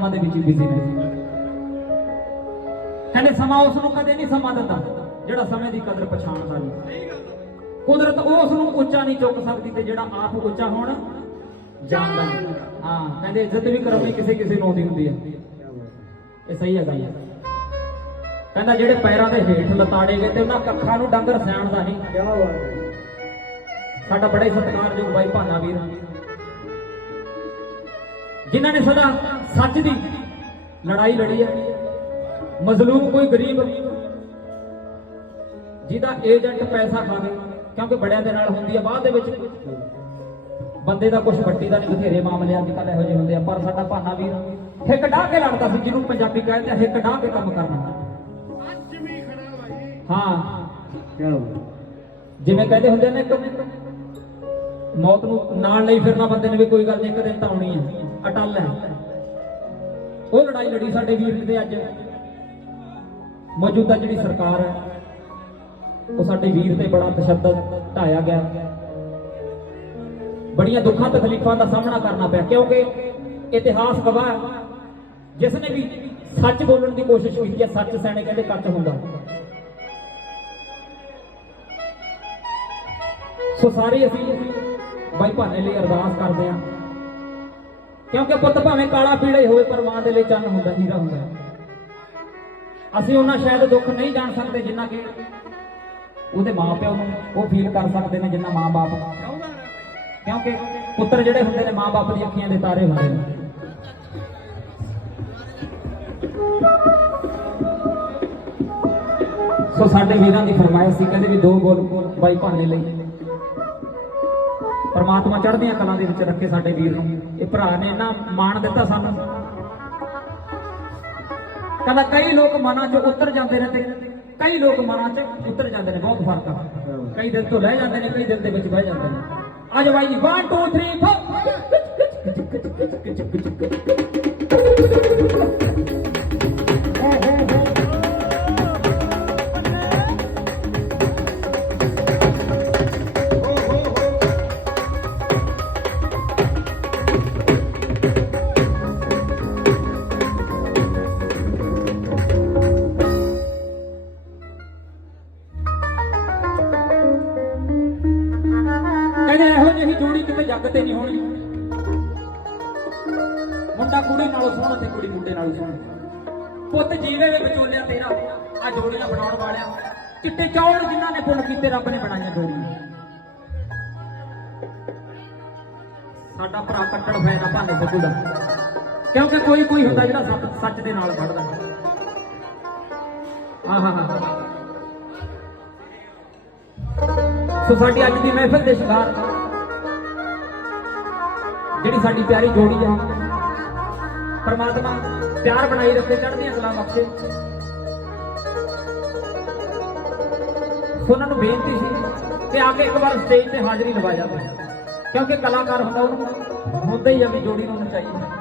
ਕੰਮਾਂ ਦੇ ਵਿੱਚ ਹੀ ਬਿਜ਼ੀ ਨੇ। ਕਹਿੰਦੇ ਸਮਾਂ ਉਸ ਨੂੰ ਕਦੇ ਨਹੀਂ ਸਮਾਂ ਦਿੰਦਾ ਜਿਹੜਾ ਸਮੇਂ ਦੀ ਕਦਰ ਪਛਾਣਦਾ ਨਹੀਂ। ਕੁਦਰਤ ਉਸ ਨੂੰ ਉੱਚਾ ਨਹੀਂ ਚੁੱਕ ਸਕਦੀ ਤੇ ਜਿਹੜਾ ਆਪ ਉੱਚਾ ਹੋਣ ਜਾਣਦਾ ਹਾਂ ਕਹਿੰਦੇ ਇੱਜ਼ਤ ਵੀ ਕਰਾਉਣੀ ਕਿਸੇ ਕਿਸੇ ਨੂੰ ਆਉਂਦੀ ਹੁੰਦੀ ਹੈ ਇਹ ਸਹੀ ਹੈ ਗੱਲ ਕਹਿੰਦਾ ਜਿਹੜੇ ਪੈਰਾਂ ਦੇ ਹੇਠ ਲਤਾੜੇ ਗਏ ਤੇ ਉਹਨਾਂ ਕੱਖਾਂ ਨੂੰ ਡੰਗਰ ਸਿਆਣਦਾ ਨਹੀਂ। ਕੀ ਬਾਤ ਹੈ। ਸਾਡਾ ਬੜਾ ਹੀ ਸਤਿਕਾਰਯੋਗ ਬਾਈ ਭਾਨਾ ਵੀਰ। ਜਿਨ੍ਹਾਂ ਨੇ ਸਦਾ ਸੱਚ ਦੀ ਲੜਾਈ ਲੜੀ ਹੈ। ਮਜ਼ਲੂਮ ਕੋਈ ਗਰੀਬ ਜਿਹਦਾ ਏਜੰਟ ਪੈਸਾ ਖਾਵੇ, ਕਿਉਂਕਿ ਬੜਿਆਂ ਦੇ ਨਾਲ ਹੁੰਦੀ ਹੈ, ਬਾਅਦ ਦੇ ਵਿੱਚ ਬੰਦੇ ਦਾ ਕੁਝ ਵੱਟੀ ਦਾ ਨਹੀਂ, ਬਥੇਰੇ ਮਾਮਲੇ ਅੱਜ ਕੱਲ੍ਹ ਇਹੋ ਜਿਹੇ ਹੁੰਦੇ ਆ, ਪਰ ਸਾਡਾ ਭਾਨਾ ਵੀਰ ਹਿੱਕ ਡਾਹ ਕੇ ਲੜਦਾ ਸੀ, ਜਿਹਨੂੰ ਪੰਜਾਬੀ ਕਹਿੰਦੇ ਆ, ਹਿੱਕ ਡਾਹ ਕੇ ਕੰਮ ਕਰਨਾ। ਹਾਂ। ਚਲੋ ਜਿਵੇਂ ਕਹਿੰਦੇ ਹੁੰਦੇ ਨੇ ਇੱਕ, ਮੌਤ ਨੂੰ ਨਾਲ ਲਈ ਫਿਰਨਾ ਬੰਦੇ ਨੇ ਵੀ ਕੋਈ ਗੱਲ ਨਹੀਂ, ਇੱਕ ਦਿਨ ਤਾਂ ਆਉਣੀ ਹੈ ਅਟਲ ਹੈ। ਉਹ ਲੜਾਈ ਲੜੀ ਸਾਡੇ ਵੀਰ ਨੇ ਅੱਜ। ਮੌਜੂਦਾ ਜਿਹੜੀ ਸਰਕਾਰ ਹੈ ਉਹ ਸਾਡੇ ਵੀਰ ਤੇ ਬੜਾ ਤਸ਼ੱਦਦ ਢਾਇਆ ਗਿਆ। ਬੜੀਆਂ ਦੁੱਖਾਂ ਤਕਲੀਫਾਂ ਦਾ ਸਾਹਮਣਾ ਕਰਨਾ ਪਿਆ ਕਿਉਂਕਿ ਇਤਿਹਾਸ ਗਵਾਹ ਹੈ, ਜਿਸ ਨੇ ਵੀ ਸੱਚ ਬੋਲਣ ਦੀ ਕੋਸ਼ਿਸ਼ ਕੀਤੀ ਹੈ ਸੱਚ ਸੈਣੇ ਕਹਿੰਦੇ ਕੱਚ ਹੁੰਦਾ। ਸੋ ਸਾਰੇ ਅਸੀਂ ਬਾਈ ਭਾਨੇ ਲਈ ਅਰਦਾਸ ਕਰਦੇ ਹਾਂ। ਕਿਉਂਕਿ ਪੁੱਤ ਭਾਵੇਂ ਕਾਲਾ ਪੀੜਾ ਹੀ ਹੋਵੇ, ਪਰ ਮਾਂ ਦੇ ਲਈ ਚੰਨ ਹੁੰਦਾ, ਹੀਰਾ ਹੁੰਦਾ। ਅਸੀਂ ਉਹਨਾਂ ਸ਼ਾਇਦ ਦੁੱਖ ਨਹੀਂ ਜਾਣ ਸਕਦੇ ਜਿੰਨਾ ਕਿ ਉਹਦੇ ਮਾਪਿਆਂ ਨੂੰ ਉਹ ਫੀਲ ਕਰ ਸਕਦੇ ਨੇ ਜਿੰਨਾ ਮਾਂ-ਬਾਪ ਕਿਉਂਕਿ ਪੁੱਤਰ ਜਿਹੜੇ ਹੁੰਦੇ ਨੇ, ਮਾਂ-ਬਾਪ ਦੀ ਅੱਖੀਆਂ ਦੇ ਤਾਰੇ ਹੁੰਦੇ ਨੇ। ਸੋ ਸਾਡੇ ਵੀਰਾਂ ਦੀ ਫਰਮਾਇਸ਼ ਸੀ, ਕਹਿੰਦੇ ਵੀ ਦੋ ਗੋਲ ਬਾਈ ਭਾਨੇ ਲਈ। ਪਰਮਾਤਮਾ ਚੜ੍ਹਦੀਆਂ ਕਲਾਂ ਦੇ ਵਿੱਚ ਰੱਖੇ ਸਾਡੇ ਵੀਰ ਨੂੰ। ਇਹ ਭਰਾ ਨੇ ਇੰਨਾ ਮਾਣ ਦਿੱਤਾ ਸਾਨੂੰ। ਕਹਿੰਦਾ ਕਈ ਲੋਕ ਮਨਾਂ 'ਚ ਉਤਰ ਜਾਂਦੇ ਨੇ ਤੇ ਕਈ ਲੋਕ ਮਨਾਂ 'ਚ ਉਤਰ ਜਾਂਦੇ ਨੇ, ਬਹੁਤ ਫ਼ਰਕ ਆ। ਕਈ ਦਿਨ ਤੋਂ ਲੈ ਜਾਂਦੇ ਨੇ, ਕਈ ਦਿਨ ਦੇ ਵਿੱਚ ਬਹਿ ਜਾਂਦੇ ਨੇ। ਅੱਜ ਬਾਈ ਜੀ 1 2 3 ਕਹਿੰਦੇ ਇਹੋ ਜਿਹੀ ਜੋੜੀ ਕਿਤੇ ਜੱਗ ਤੇ ਨਹੀਂ ਹੋਣੀ। ਮੁੰਡਾ ਕੁੜੀ ਨਾਲੋਂ ਸੋਹਣਾ ਤੇ ਕੁੜੀ ਮੁੰਡੇ ਨਾਲੋਂ ਸੋਹਣੀ। ਪੁੱਤ ਜੀਵੇ ਵੇ ਵਿਚੋਲਿਆ ਤੇਰਾ ਆ ਜੋੜੀਆਂ ਬਣਾਉਣ ਵਾਲਿਆ। ਚਿੱਟੇ ਚੌਲ ਜਿਨ੍ਹਾਂ ਨੇ ਪੁੰਨ ਕੀਤੇ, ਰੱਬ ਨੇ ਬਣਾਈਆਂ ਜੋੜੀਆਂ। ਸਾਡਾ ਭਰਾ ਕੱਟੜ ਫੈਨ ਆ ਭਾਨੇ ਸਿੱਧੂ ਦਾ। ਕਿਉਂਕਿ ਕੋਈ ਕੋਈ ਹੁੰਦਾ ਜਿਹੜਾ ਸੱਚ- ਸੱਚ ਦੇ ਨਾਲ ਖੜਦਾ। ਆਹ ਹਾਂ ਹਾਂ ਸੋ ਸਾਡੀ ਅੱਜ ਦੀ ਮਹਿਫਿਲ ਦੇ ਸ਼ਿਕਾਰ ਜਿਹੜੀ ਸਾਡੀ ਪਿਆਰੀ ਜੋੜੀ ਆ, ਪਰਮਾਤਮਾ ਪਿਆਰ ਬਣਾਈ ਰੱਖੇ, ਚੜ੍ਹਦੀਆਂ ਕਲਾ ਬਖਸ਼ੇ। ਸੋ ਉਹਨਾਂ ਨੂੰ ਬੇਨਤੀ ਸੀ ਕਿ ਆ ਕੇ ਇੱਕ ਵਾਰ ਸਟੇਜ ਤੇ ਹਾਜ਼ਰੀ ਲਵਾ ਜਾਵੇ, ਕਿਉਂਕਿ ਕਲਾਕਾਰ ਹੁੰਦਾ ਉਹਨੂੰ, ਹੁੰਦਾ ਹੀ ਆ ਵੀ ਜੋੜੀ ਨੂੰ ਚਾਹੀਦੀ ਚਾਹੀਦਾ।